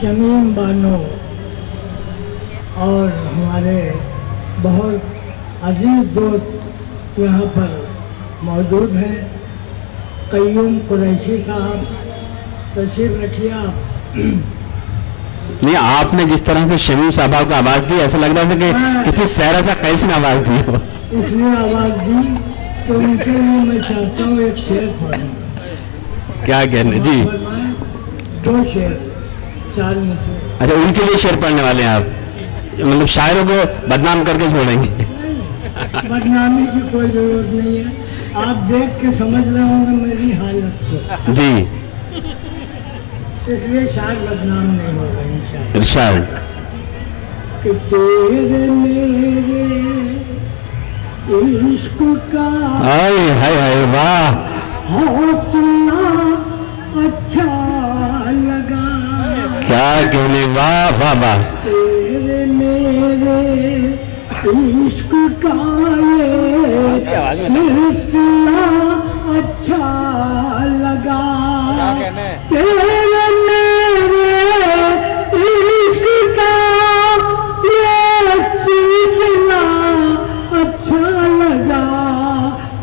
शमीम बानो और हमारे बहुत अजीज दोस्त यहाँ पर मौजूद हैं। कय्यूम कुरैशी साहब, तशरीफ रखिए आप। नहीं, आपने जिस तरह से शमीम साहब को आवाज दी, ऐसा लग रहा था कि किसी सहरा सा कैसे ने आवाज दी हो। इसलिए आवाज दी तो उनके लिए मैं चाहता हूँ एक शेर पढ़ूं। क्या कहने जी? 2 शेर 4 में से। अच्छा, उनके लिए शेर पढ़ने वाले हैं आप? मतलब शायरों को बदनाम करके छोड़ेंगे? बदनामी की कोई जरूरत नहीं है। आप देख के समझ रहे होंगे मेरी हालत को जी, इसलिए शायद बदनाम नहीं होगा इंशाअल्लाह। इरशाद। कि तेरे मेरे इश्क का हाय हाय हाय, वाह, हौसला अच्छा लगा। क्या कहने, वाह वाह वाह। तेरे मेरे इश्क का ये सिलसिला अच्छा लगा। तेरे मेरे इश्क का ये सिलसिला अच्छा लगा।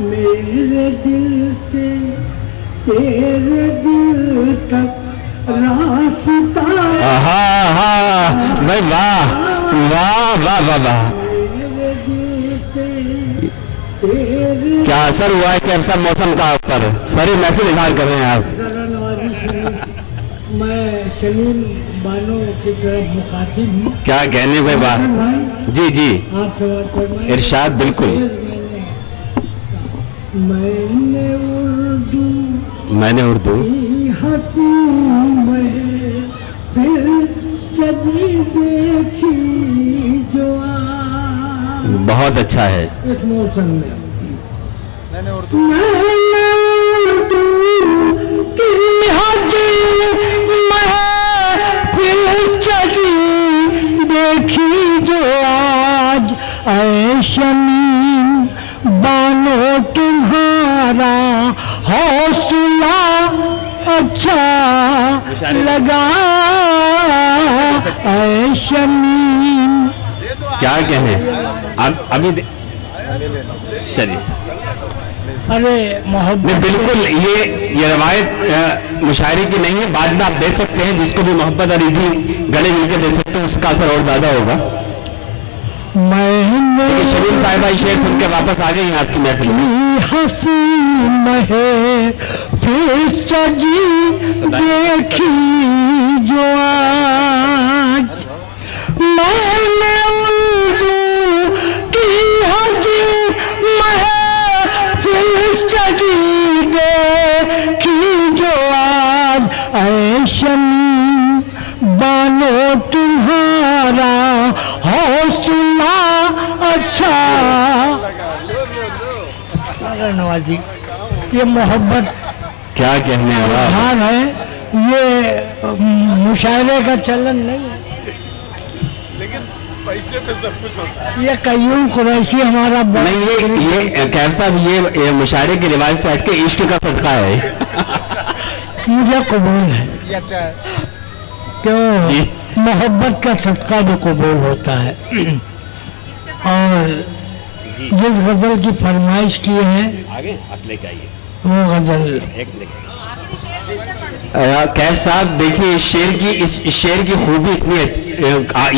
मेरे दिल से तेरे दिल तक रास्ता। हाँ हाँ भाई, वाह वाह वाह वाह वाह। क्या असर हुआ है कैसा मौसम का आप पर? सारी महफिल इजहार कर रहे हैं आप। मैं शमीम बानो की तरफ मुखातिब हूँ। क्या कहने भाई, वाह। जी जी, आप सवाल फरमाइए। इरशाद। बिल्कुल। मैंने उर्दू हंसी में फिर सजी देखी जो बहुत अच्छा है। इस मौसम में मैंने उर्दू की हंसी में फिर सजी देखी जो आज। ऐ शमीम बानो तुम्हारा हौसला अच्छा लगा। ऐ शमीम। क्या कहने अभी चलिए। अरे मोहब्बत, बिल्कुल, ये रवायत मुशायरे की नहीं है, बाद में आप दे सकते हैं, जिसको भी मोहब्बत और ईदी गले मिलकर दे सकते हैं, उसका असर और ज्यादा होगा। मैंने शमीम साहिबा शेर सुन के वापस आ गई हैं आपकी महफिल में। हंसी में फिर सजी देखी जो आज। मैंने उर्दू की हंसी में फिर सजी देखी जो आज। ऐ शमीम बानो तुम्हारा हौसला अच्छा। नवाजी, ये मोहब्बत क्या कहने हाँ है, ये मुशायरे का चलन नहीं है, लेकिन पैसे पे सब कुछ होता है। ये कय्यूम कुरैशी हमारा नहीं, ये कैफ साहब, ये मुशायरे की रिवाज से हटके इश्क का सदका है। मुझे कबूल है। ये अच्छा है। क्यों? मोहब्बत का सदका भी कबूल होता है। और जिस गजल की फरमाइश की है आगे आप लेके आइए वो गजल। कैफ साहब देखिए, इस शेर की खूबी इतनी,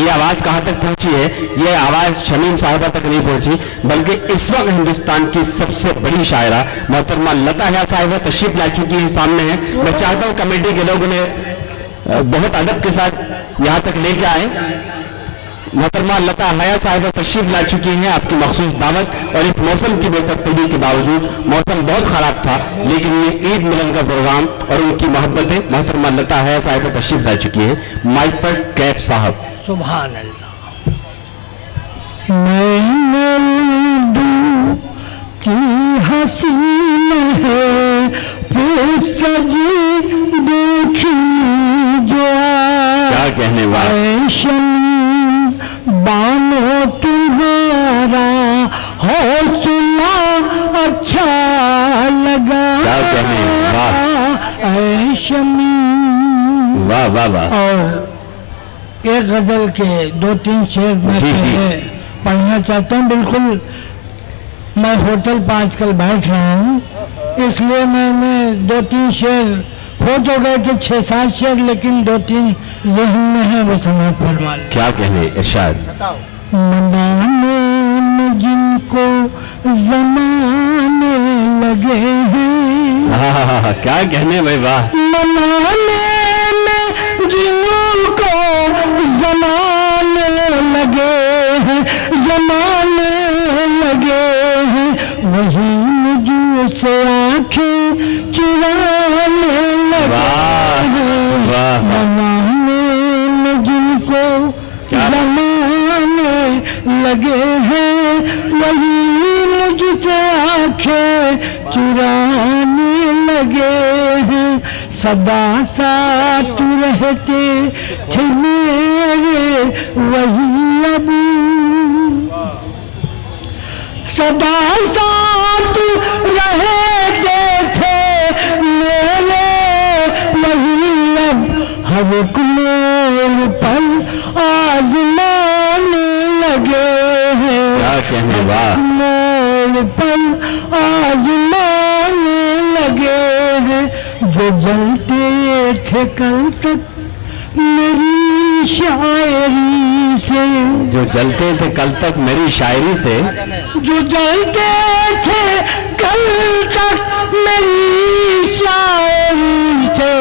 ये आवाज़ कहाँ तक पहुँची है? ये आवाज़ शमीम साहिबा तक नहीं पहुँची, बल्कि इस वक्त हिंदुस्तान की सबसे बड़ी शायरा मोहतरमा लता हया साहिबा तशरीफ ला चुकी है, सामने है। मैं चाहता हूँ कमेटी के लोग उन्हें बहुत अदब के साथ यहाँ तक लेके आए। मोहतरमा लता हया साहिबा तशरीफ ला चुकी हैं, आपकी मखसूस दावत। और इस मौसम की बेतरतीबी के बावजूद, मौसम बहुत ख़राब था, लेकिन ये ईद मिलन का प्रोग्राम और उनकी मोहब्बतें, मोहतरमा लता हया साहिबा तशरीफ ला चुकी है। माइक पर कैफ साहब। सुभान अल्लाह। मैंने उर्दू की हंसी में फिर सजी देखी जो क्या कहने वाला। शमीम बानो तुम्हारा हौसला अच्छा लगा। क्या कहने, वाह ऐ शमीम। वाह वाह वाह। और एक गजल के 2-3 शेर मैं पहले पढ़ना चाहता हूँ। बिल्कुल मैं होटल पर आजकल बैठ रहा हूँ, इसलिए मैंने 2-3 शेर हो तो गए थे, 6-7 शेर, लेकिन 2-3 ज़हन में है, वो समाज फरमा। क्या कहने इरशाद। मनाने में जिनको ज़माने लगे हैं, क्या कहने भाई, वाह। मनाने में जिनको ज़माने लगे हैं, ज़माने लगे हैं, वही मुझसे आँखें चुराने लगे हैं। मनाने में जिनको ज़माने लगे हैं, वही मुझसे आँखें चुराने लगे हैं। सदा साथ रहते थे मेरे वही अब, सदा साथ रहते थे मेरे वही अब, हर एक मोड़ पर आजमाने लगे हैं। क्या कहने, वाह। मोड़ पर आजमाने लगे हैं, जो जलते थे कल तक मेरी शायरी से, जो जलते थे कल तक मेरी शायरी से, जो जलते थे कल तक मेरी शायरी से,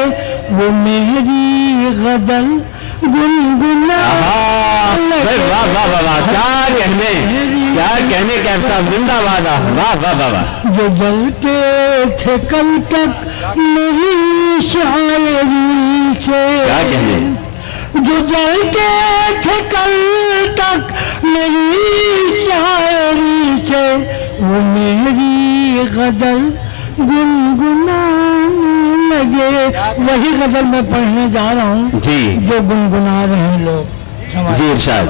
वो मेरी गजल गुनगुना। वाह वाह वाह वाह, क्या कहने, क्या कहने, कैसा जिंदाबाद, वाह वाह वाह वाह। जो जलते थे कल तक मेरी शायरी से, क्या कहने, जो जलते थे कल तक मेरी शायरी से, वो मेरी गजल गुनगुनाने लगे। वही गजल मैं पढ़ने जा रहा हूँ जी, जो गुनगुना रहे हैं लोग। जी इरशाद।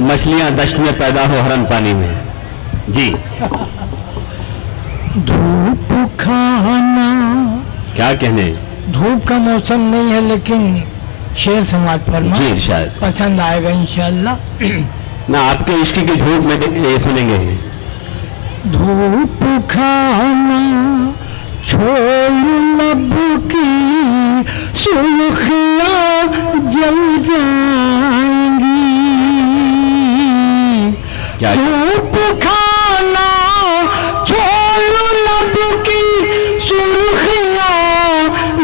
मछलियां दश्त में पैदा हो हरन पानी में, जी। धूप खाना, क्या कहने, धूप का मौसम नहीं है, लेकिन शेर समाज फरमा, जी इरशाद। पसंद आएगा इंशाअल्लाह। ना आपके इश्क की धूप में ये सुनेंगे। धूप खाना छोड़ लब की सुर्खियाँ जल जाएंगी, धूप खाना छोड़ लब की सुर्खियाँ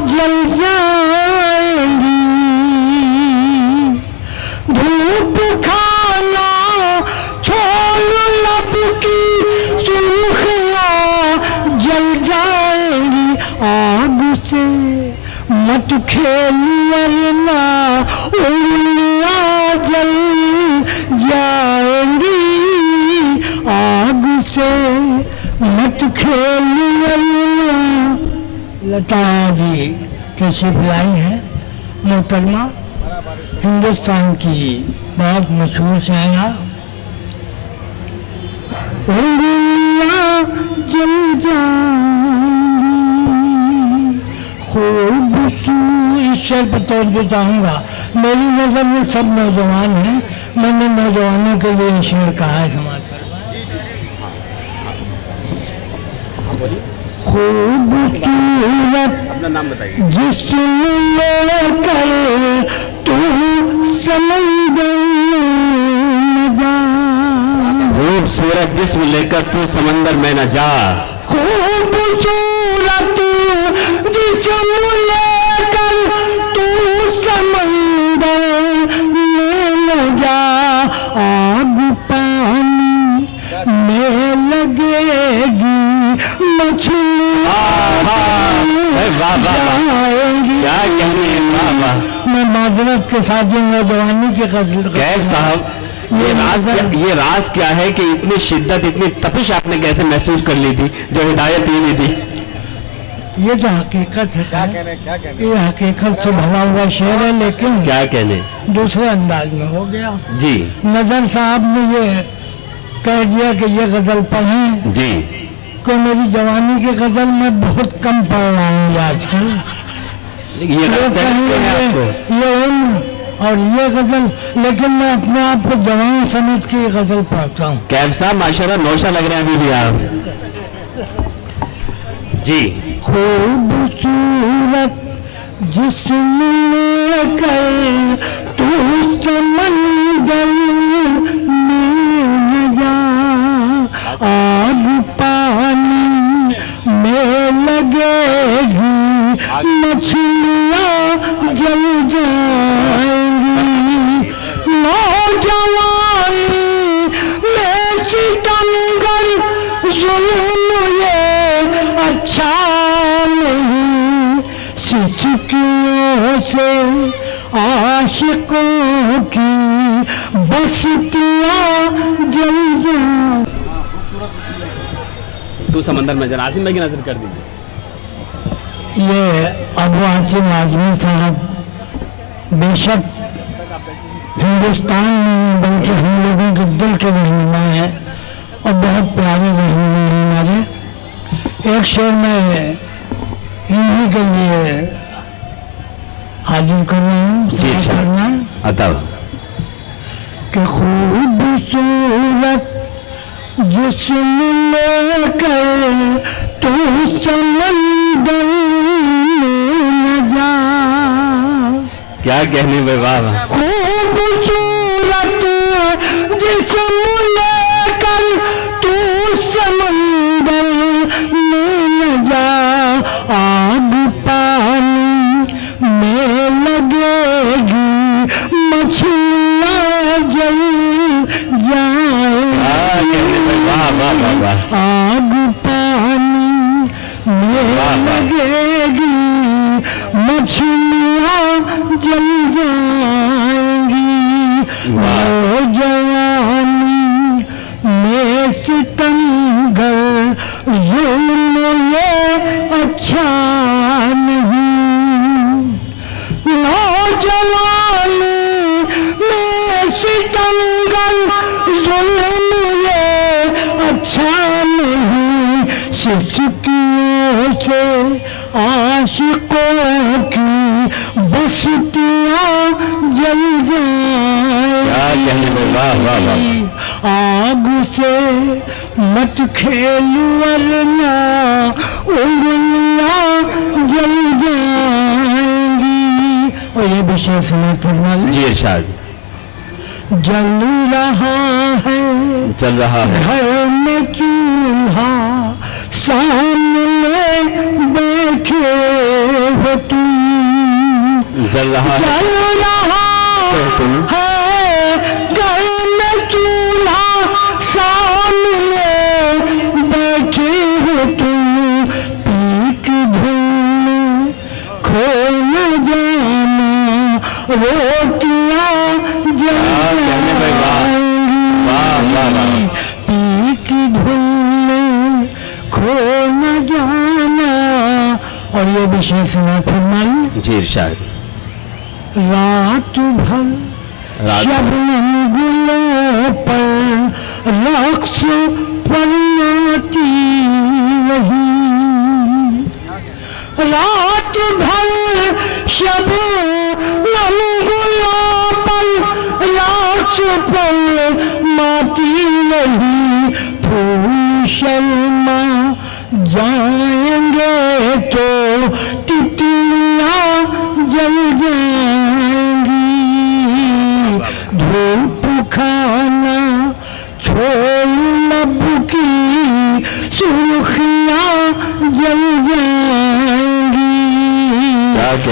जल जाएंगी, धूप खाना छोड़ लब की सुर्खियाँ जल जाएंगी। आग से मत खेल वरना उंगलियाँ जल जाएंगी, आग से मत खेल वरना। लता जी तशरीफ लाई है मोहतरमा, हिंदुस्तान की बहुत मशहूर शायरा। उंगलियाँ जल जाएंगी, खूबसूरत। इस शेर पर तवज्जो चाहूँगा। मेरी नज़र में सब नौजवान हैं, मैंने नौजवानों के लिए शेर कहा है समाज पर। खूबसूरत अपना नाम बताइए। जिस्म लेकर तू समंदर में जा, खूबसूरत जिस्म लेकर तू समंदर में न जा, खूबसूरत जिस्म लेकर तू समंदर में न जा, आग पानी में लगेगी मछलियाँ जाएंगी। क्या कहने, वाह वाह। मैं माजरत के साथ ही नौजवानी के कैफ साहब, ये राज क्या है कि इतनी शिद्दत, इतनी तपिश आपने कैसे महसूस कर ली थी, जो हिदायत ही नहीं थी। ये तो हकीकत है, क्या कहने ये हकीकत से भरा हुआ शेर है, लेकिन क्या कहने, दूसरे अंदाज में हो गया। जी नजर साहब ने ये कह दिया कि ये गजल पढ़ें, जी। को मेरी जवानी की गजल मैं बहुत कम पढ़ रहा हूँ आजकल, ये उम्र और ये गजल, लेकिन मैं अपने आप को जवान समझ के ये गजल पढ़ता हूँ। कैफ साहब माशाल्लाह नौशा लग रहे हैं अभी भी आप जी। खूबसूरत जिस्म लेकर तू समंदर में न जा, आग पानी में लगेगी, मछलियाँ जल जाएंगी, नौजवानी में सितमगर जुल्म ये अच्छा नहीं, सिसकियों से आशिकों की बस्तियाँ जल जाएं। तू समंदर में जरा आसिम भाई की नजर कर दीजिए। ये अबू आसिम आजमी साहब बेशक हिंदुस्तान में बल्कि हम लोगों के दिल के रहनुमा है और बहुत प्यारे रहनुमा है हमारे। एक शेर में इन्हीं के लिए हाजिर कर रहा हूँ कि खूबसूरत जिस्म लेकर तू समंदर में जा। क्या कहने में, वाह। खूबसूरत जिस्म लेकर तू समंदर में न जा, आग पानी में लगेगी, मछलियाँ जल जाएंगी, आग पानी में लगेगी, मछलियाँ जल जाएंगी, नौजवानी में सितमगर जुल्म ये अच्छा नहीं, नौजवानी में सितमगर जुल्म ये अच्छा नहीं, सिसकियों से आशिकों की बस्तियाँ जल जाएंगी, आग से मत खेल वरना उंगलियाँ जल जाएंगी। और ये विषय समाज पढ़ना जी इरशाद। जल रहा है घर में चूल्हा, सामने बैठे हो तुम, जल रहा है घर में चूल्हा, सामने बैठे हो तुम, पीक धुन खो न जाना, रोटियाँ जल जाएंगी, पीक धुन खो न जाना। और ये विषय सुना फरमाइए जी इरशाद। रात भर शबनम गुलों पर रक्स फरमाती रही, रात भर शबनम गुलों पर रक्स फरमाती रही, फूल शर्मा जाएंगे तो तितलियाँ जल जाएंगी, धूप खाना छोड़ लब की सुर्खियाँ जल जाएंगी, आग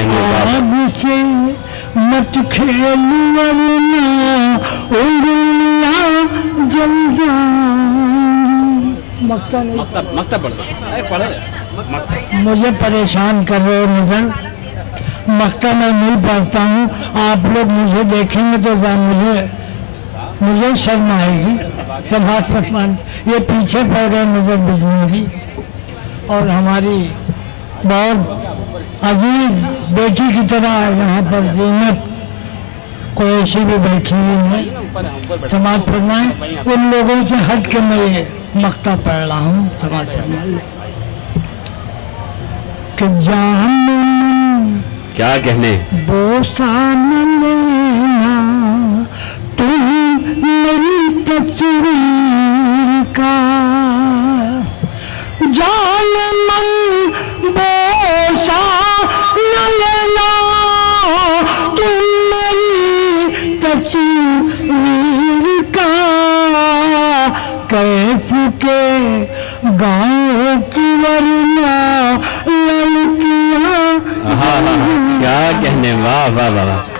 से मत खेल वरना उंगलियाँ जल जाएंगी। मक्ता नहीं, मक्ता पढ़ मुझे परेशान कर रहे हो नजर, मक्ता मैं नहीं पढ़ता हूँ। आप लोग मुझे देखेंगे तो मुझे शर्म आएगी। सभाष पटवान ये पीछे पड़ गए नजर बिजनौरी, और हमारी बहुत अजीज बेटी की तरह यहाँ पर जीनत कुरैशी भी बैठी हुई है। समाज फरमाए उन लोगों से हट के मैं ये मक्ता पढ़ रहा हूँ। समाज फरमाए कि जान क्या कहने। बोसा न लेना तुम मेरी तस्वीर का, जान मन बोसा न लेना तुम मेरी तस्वीर का, कैफ के गाँव की वरना लड़कियाँ। क्या कहने, वाह वाह वाह वाह।